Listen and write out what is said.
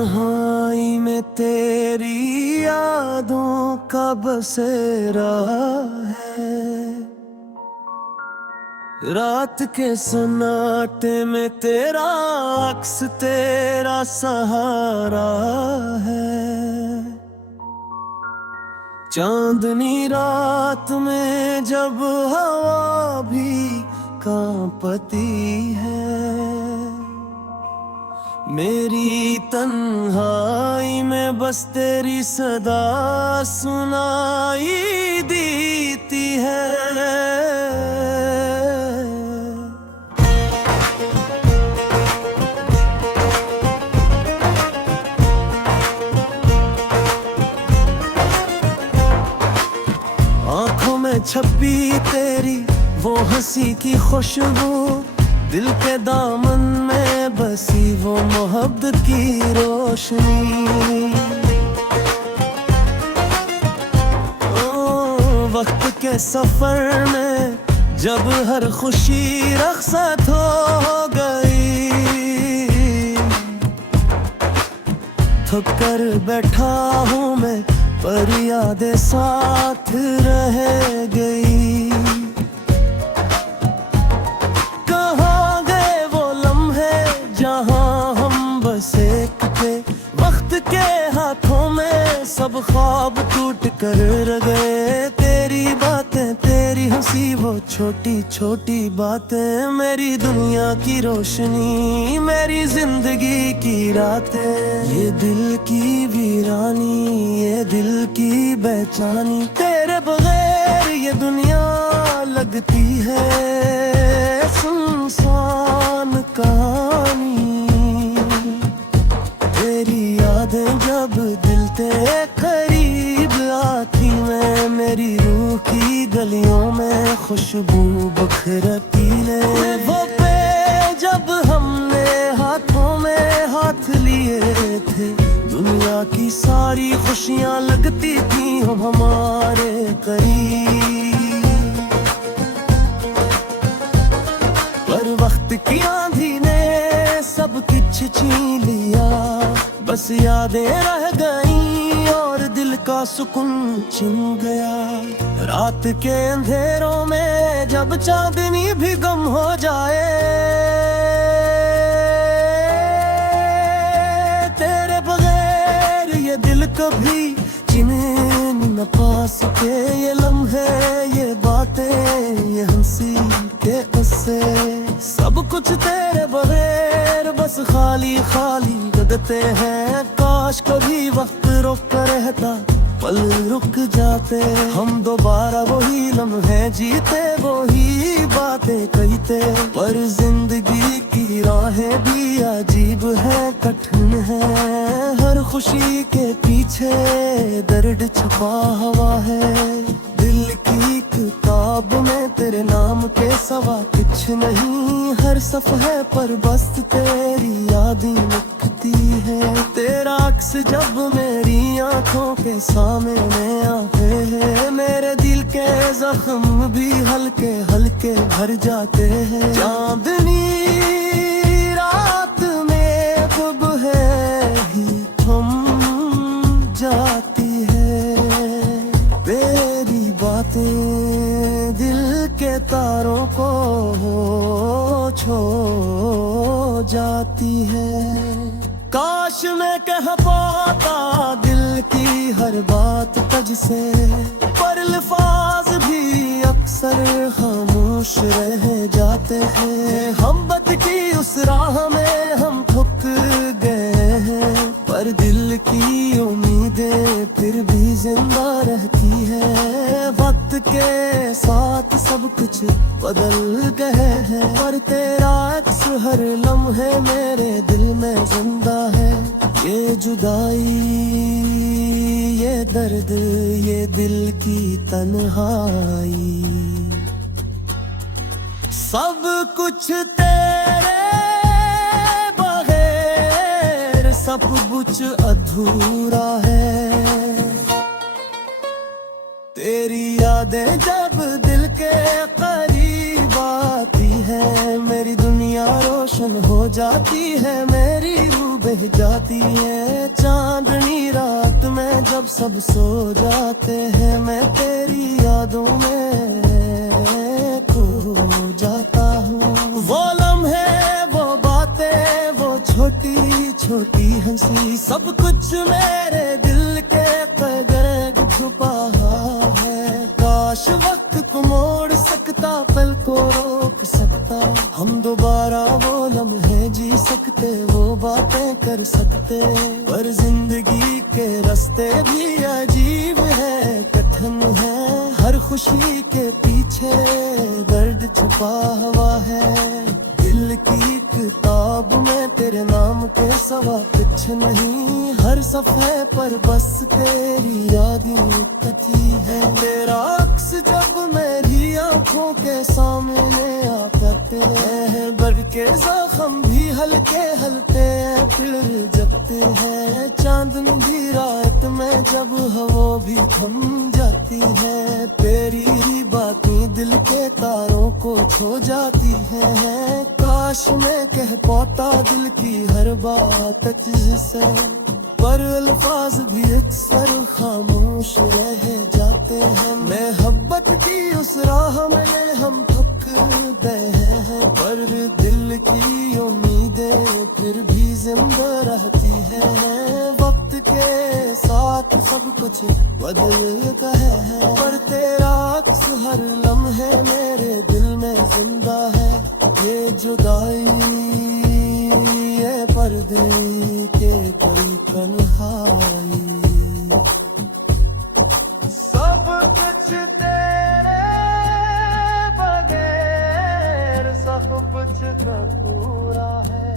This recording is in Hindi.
तन्हाई में तेरी यादों का बसेरा है। रात के सन्नाटे में तेरा अक्स तेरा सहारा है। चांदनी रात में जब हवा भी कांपती है, मेरी तन्हाई में बस तेरी सदा सुनाई देती है। आंखों में छपी तेरी वो हंसी की खुशबू, दिल के दामन में बसी वो मोहब्बत की रोशनी। ओ वक्त के सफर में जब हर खुशी रख्सत हो गई, थक कर बैठा हूँ मैं पर यादें साथ रह गई। कहाँ गए वो लम्हे जहाँ हम बसे थे, वक्त के हाथों में सब ख्वाब टूट कर रह गए। तेरी बातें तेरी हंसी वो छोटी छोटी बातें, मेरी दुनिया की रोशनी मेरी जिंदगी की रातें। ये दिल की वीरानी ये दिल की बेचैनी, तेरे बगैर ये दुनिया लगती है सुनसान कहानी। तेरी यादें जब दिल तेरे करीब आती, मैं मेरी रूह की गलियों में खुशबू बखरती है। वो पे जब हमने हाथों में हाथ लिए थे, दुनिया की सारी खुशियां लगती थी हम हमारे करीब। पर वक्त की आंधी ने सब कुछ छीन लिया, बस यादें रह गईं और दिल का सुकून छिन गया। रात के अंधेरों में जब चांदनी भी गम हो जाए, तेरे बगैर ये दिल कभी चैन न पा सके। ये लम्हे ये बातें ये हंसी के उससे, सब कुछ तेरे बगैर बस खाली खाली लगते हैं। काश कभी वक्त रुक रहता पल रुक जाते, हम दोबारा वही लम्हे जीते वही बातें कहते। पर जिंदगी की राहें भी अजीब है कठिन है, हर खुशी के पीछे दर्द छुपा हुआ है। दिल की किताब में तेरे नाम के सवा कुछ नहीं, हर सफ़े पर बस तेरी यादें लिखती है। तेरा अक्स जब मेरी आंखों के सामने आते हैं, मेरे दिल के जख्म भी हल्के हल्के भर जाते हैं। चांदनी रात में कब है ही थम जाती है, तेरी बातें दिल के तारों को छू जाती है। काश मैं कह पाता दिल की हर बात तुझसे, पर अल्फाज भी अक्सर खामोश रह जाते हैं। मोहब्बत की उस राह में हम थक गए हैं, पर दिल की उम्मीदें फिर भी जिंदा रहती है। वक्त के साथ सब कुछ बदल गए हैं, पर तेरा अक्स हर लम्हे मेरे दिल में जिंदा है। ये जुदाई ये दर्द ये दिल की तन्हाई, सब कुछ तेरे बगैर सब कुछ अधूरा है। तेरी यादें जब दिल के करीब आती है, मेरी दुनिया रोशन रोशन हो जाती है, मेरी रूह बह जाती है। चांदनी रात में जब सब सो जाते हैं, मैं तेरी यादों में खो जाता हूँ। वो लम्हे, वो बातें, वो छोटी छोटी हंसी, सब कुछ मेरे दिल के कदर छुपा है। काश वक्त को मोड़ सकता, पल को रोक सकता, हम दोबारा वो लम्हे जी सकते, वो बातें कर सकते। पर जिंदगी के रास्ते भी अजीब है, कठिन है, हर खुशी के पीछे दर्द छुपा हुआ है। दिल की किताब में तेरे नाम के सवा कुछ नहीं, हर सफ़े पर बस तेरी यादें लिखती है। तेरा अक्स जब मेरी आंखों के सामने आ पाते हैं, बढ़ के जख्म भी हल्के हल्के हैं, फिर जगते हैं। चांदनी भी रात में जब हवा भी थम जाती है, तेरी ही बातें दिल के तारों को छू जाती हैं। काश मैं कह पाता दिल की हर बात तुझसे, पर अल्फाज भी अक्सर खामोश रह जाते हैं। मोहब्बत की उस राह में हम थक गए हैं, पर दिल की उम्मीदें फिर भी जिंदा रहती हैं। वक्त के साथ सब कुछ बदल गया है, पर तेरा अक्स हर लम्हे मेरे दिल में जिंदा है। ये जुदाई, ये पर्दे के बड़ी तन्हाई, सब कुछ तेरे बगैर सब कुछ अधूरा है।